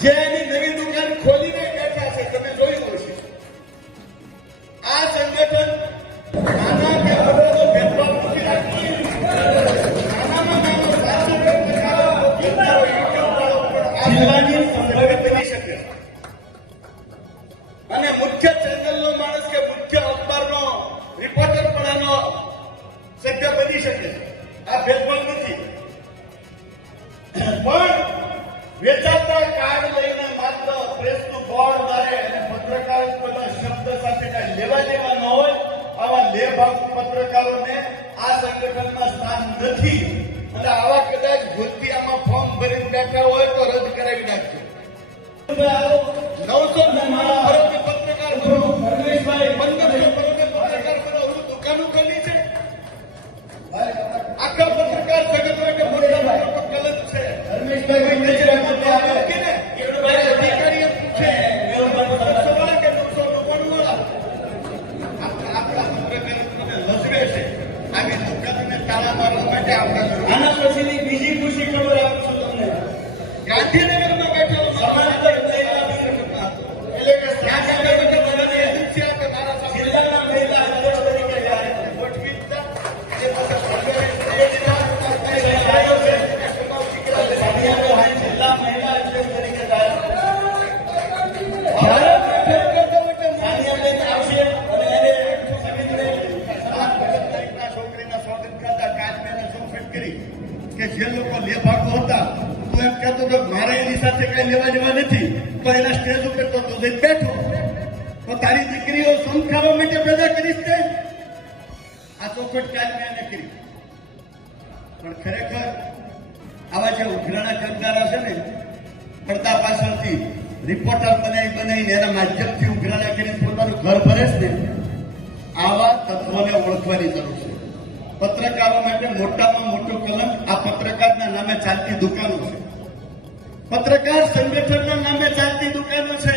જે એની નવી દુકાન ખોલીને બેઠા છે, તમે જોયું હશે. આ સંગઠન નાના કે મોટો ભેદભાવ નથી રાખતું. નાનામાં નાનો 500 જિલ્લાની સંદર્ભ બની શકે અને મુખ્ય ચેનલનો માણસ કે મુખ્ય અખબારનો રિપોર્ટર પણ આનો સભ્ય બની શકે. આ ભેદભાવ નથી. પણ વેચાતા કાર્ડ લઈને માત્ર પ્રેસનું બોર્ડ મારે અને પત્રકારોના શબ્દ સાથે કઈ લેવા દેવા ન હોય, આવા લેભાગુ પત્રકારોને આ સંગઠનમાં સ્થાન નથી. અને આવા કદાચ ભૂલથી આમાં ફોર્મ ભરીને બેઠા હોય તો રદ કરાવી નાખજો. 900 પત્રકાર બનો, 1500 પત્રકાર બનો, દુકાનો ખોલી છે. આખા પત્રકાર જગત માટે મોટા મોટો કલંક છે. અધિકારીએ પૂછે સવારે કે 999 આપણા પત્રકાર લજવે છે. આવી દુકાનને તાળા મારવા માટે આવતા. આના પછીની બીજી ખુશી ખબર આપું છું તમને. ગાંધીનગરમાં બેઠો સમાંતર એટલે કે ત્યાં આગળ બેઠો બધાને એવી છે કે મારા જિલ્લાના મહિલા અધ્યક્ષ તરીકે જાય ગોઠવી દીધા. એ પછી જિલ્લા મહિલા અધ્યક્ષ તરીકે જાય. છોકરીના સ્વાગત કરતા કાચમેને શું ફિટ કરી કે જે લોકો લેભાગુ હતા, તું એમ કહેતો કે મારે એની સાથે કઈ લેવા દેવા નથી, તો એના સ્ટેજ ઉપર તો તું જઈને બેઠો, તો તારી દીકરીઓ શું ખાવા માટે પેદા કરીશ તે આ ચોખવટ કાચમેને કરી. પણ ખરેખર આવા જે ઉઘરાણા કરનારા છે ને, પડદા પાછળથી રિપોર્ટર બનાવીને એના માધ્યમથી ઉઘરાણા કરીને પોતાનું ઘર ભરે છે ને, આવા તત્વોને ઓળખવાની જરૂર છે. પત્રકારો માટે મોટામાં મોટું કલંક આ પત્રકારના નામે ચાલતી દુકાનો છે. પત્રકાર સંગઠનના નામે ચાલતી દુકાનો છે.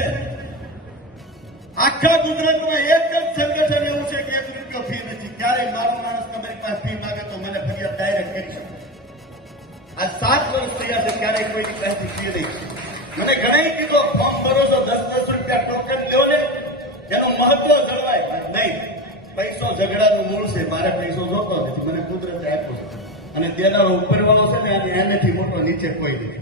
આખા ગુજરાતમાં એક જ સંગઠન એવું છે કે 1 રૂપિયો ફી નથી. ક્યારેય મારો માણસ તમારી પાસે ફી માંગે તો મને ફરિયાદ ડાયરેક્ટ કરી શકે. આ 7 વર્ષ થયા છે, ક્યારેય કોઈની પાસેથી ફી નહીં. મને ઘણા કીધો ફોર્મ ભરો તો 10-10 રૂપિયા ટોકન લ્યો ને, એનું મહત્વ જળવાય. નહીં, પૈસો ઝઘડાનું મૂળ છે. મારે પૈસો જોતો નથી, મને કુદરતે આપ્યો છે. અને દેનારો ઉપરવાળો છે ને, એનાથી મોટો નીચે કોઈ નહીં.